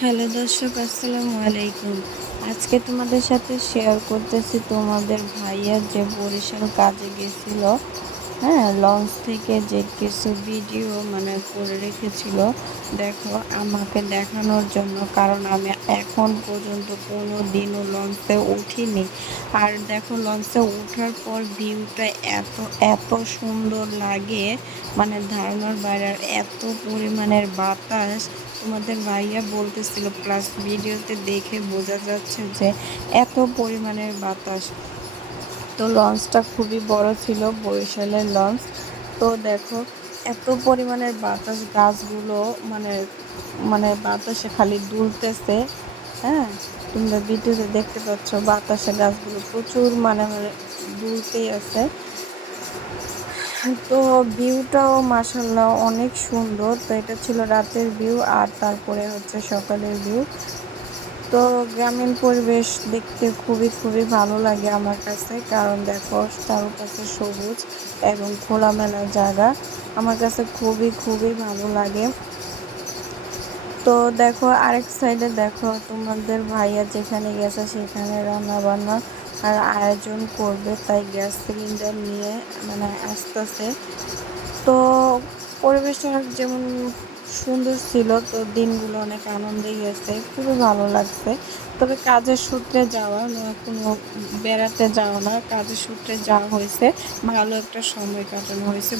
Hello দর্শক, আসসালামু আলাইকুম। আজকে তোমাদের সাথে শেয়ার করতেছি তোমাদের ভাইয়া যে বরিশাল কাজে গেছিল। হ্যাঁ লঞ্চ থেকে যে কিছু ভিডিও মানে করে রেখেছিল, দেখো আমাকে দেখানোর জন্য, কারণ আমি এখন পর্যন্ত কোনো দিনও লঞ্চে উঠিনি। আর দেখো লঞ্চে ওঠার পর ভিউটা এত এত সুন্দর লাগে মানে ধারণার বাইরে এত পরিমাণের বাতাস। তোমাদের ভাইয়া বলতেছিল প্লাস ভিডিওতে দেখে বোঝা যাচ্ছে যে এত পরিমাণের বাতাস। তো লঞ্চটা খুবই বড় ছিল, বরিশালের লঞ্চ। তো দেখো, এত পরিমাণের বাতাস, গাছগুলো মানে মানে বাতাসে খালি দুলতেছে হ্যাঁ? তোমরা ভিডিওতে দেখতে পাচ্ছ, বাতাসে গাছগুলো প্রচুর মানে মানে দুলতেই আছে। তো ভিউটাও মাসাল্লাহ অনেক সুন্দর। তো এটা ছিল রাতের ভিউ, আর তারপরে হচ্ছে সকালের ভিউ। তো গ্রামীণ পরিবেশ দেখতে খুবই খুবই ভালো লাগে আমার কাছে। কারণ দেখো চারপাশে সবুজ এবং খোলামেলা জায়গা। আমার কাছে খুবই খুবই ভালো লাগে। তো দেখো, আরেক সাইডে দেখো, তোমাদের ভাইয়া যেখানে গেছে সেখানে রান্না বান্না আর আয়োজন করবে। তাই গ্যাস সিলিন্ডার নিয়ে মানে আসতেছে। তো পরিবেশটা যেমন সুন্দর ছিল, তো দিনগুলো অনেক আনন্দেই গেছে খুবই ভালো লাগছে। তবে কাজের সূত্রে যাওয়া, কোনো বেড়াতে যাওয়া না, কাজের সূত্রে যাওয়া হয়েছে, ভালো একটা সময় কাটানো হয়েছে।